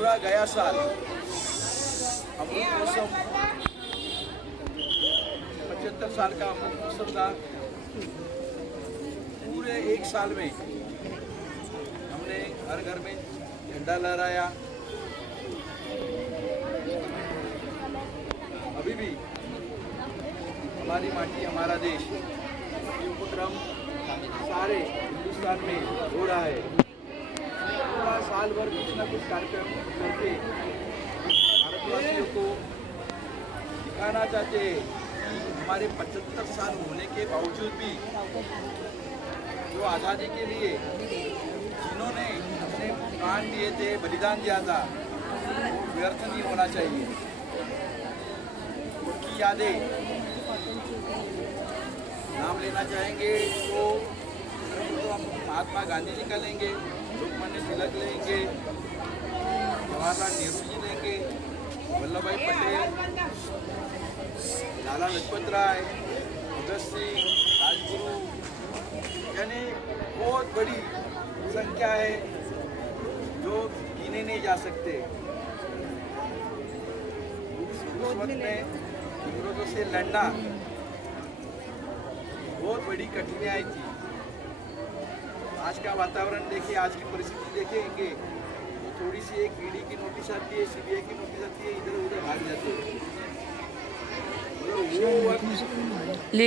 पूरा गया साल अमृत महोत्सव 75 साल का अमृत महोत्सव था। पूरे एक साल में हमने हर घर में झंडा लहराया। अभी भी हमारी माटी हमारा देश ये उपक्रम सारे हिंदुस्तान में हो रहा है। पूरा साल भर कुछ न कुछ कार्यक्रम करके भारतवासियों को दिखाना चाहते हैं हमारे 75 साल होने के बावजूद भी जो आज़ादी के लिए जिन्होंने अपने प्राण दिए थे, बलिदान दिया था, व्यर्थ नहीं होना चाहिए। उनकी यादें नाम लेना चाहेंगे तो हम महात्मा गांधी जी का लेंगे, लोकमान्य तिलक लेंगे, जवाहरलाल नेहरू जी लेंगे, वल्लभ भाई पटेल, लाला लजपत राय, भगत सिंह, राजगुरु, यानी बहुत बड़ी संख्या है जो गिने नहीं जा सकते। उस वक्त में इंग्रजों से लड़ना बहुत बड़ी कठिनाई थी। आज का वातावरण देखिए, आज की परिस्थिति देखेंगे तो थोड़ी सी एक ईडी की नोटिस आती है, सीबीआई की नोटिस आती है, इधर उधर भाग जाते हैं। वो वक्त ले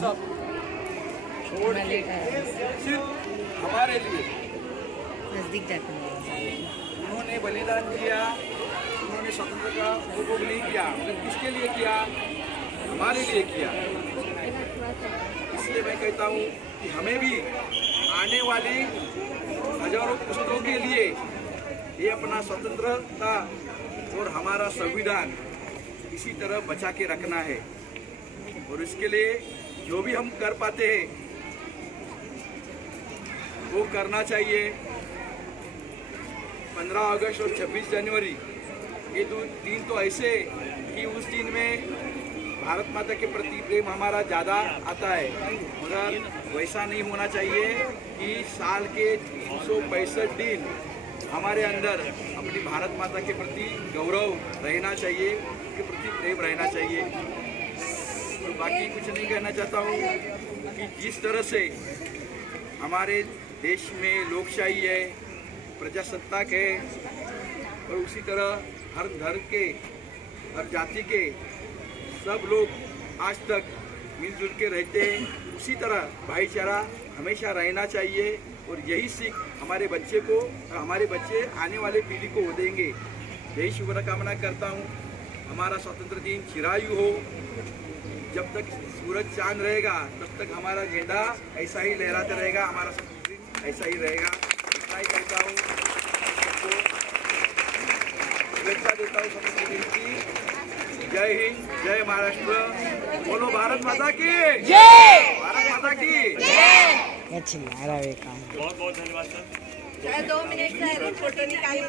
सब छोड़ के सिर्फ हमारे लिए नजदीक जाते हैं। उन्होंने बलिदान किया, उन्होंने स्वतंत्रता का उपभोग नहीं किया, किसके लिए किया? हमारे लिए किया। इसलिए मैं कहता हूँ कि हमें भी आने वाली हजारों पुस्तकों के लिए ये अपना स्वतंत्रता और हमारा संविधान इसी तरह बचा के रखना है। और इसके लिए जो भी हम कर पाते हैं वो करना चाहिए। 15 अगस्त और 26 जनवरी ये दो दिन तो ऐसे कि उस दिन में भारत माता के प्रति प्रेम हमारा ज़्यादा आता है, मगर वैसा नहीं होना चाहिए कि साल के 365 दिन हमारे अंदर अपनी भारत माता के प्रति गौरव रहना चाहिए, उनके प्रति प्रेम रहना चाहिए। तो बाकी कुछ नहीं कहना चाहता हूँ कि जिस तरह से हमारे देश में लोकशाही है, प्रजासत्ताक है, और उसी तरह हर धर्म के, हर जाति के सब लोग आज तक मिलजुल के रहते हैं, उसी तरह भाईचारा हमेशा रहना चाहिए। और यही सीख हमारे बच्चे को, हमारे बच्चे आने वाले पीढ़ी को देंगे। यही शुभकामना करता हूँ। हमारा स्वतंत्र दिन चिरायु हो। जब तक सूरज चांद रहेगा तब तक हमारा झंडा ऐसा ही लहराता रहेगा, हमारा स्वतंत्र दिन ऐसा ही रहेगा। इतना ही कहता हूँ, सबको शुभेच्छा देता हूँ स्वतंत्र दिन की। जय हिंद, जय महाराष्ट्र, बोलो भारत माता की जय, भारत माता की जय। अच्छी काम बहुत बहुत धन्यवाद सर। 2 मिनट का फोटो निकालिए।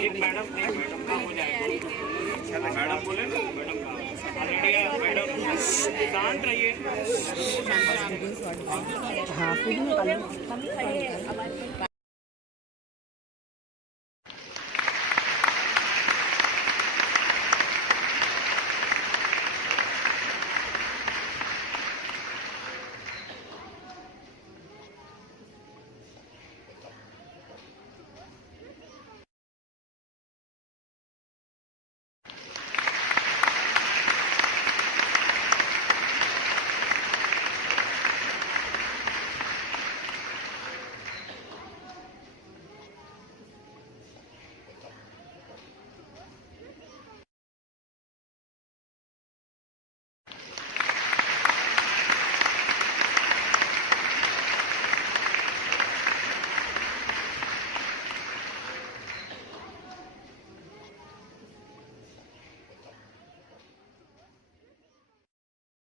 एक मैडम हो जाएगा। मैडम बोले ना, मैडम शांत रहिए। हाँ,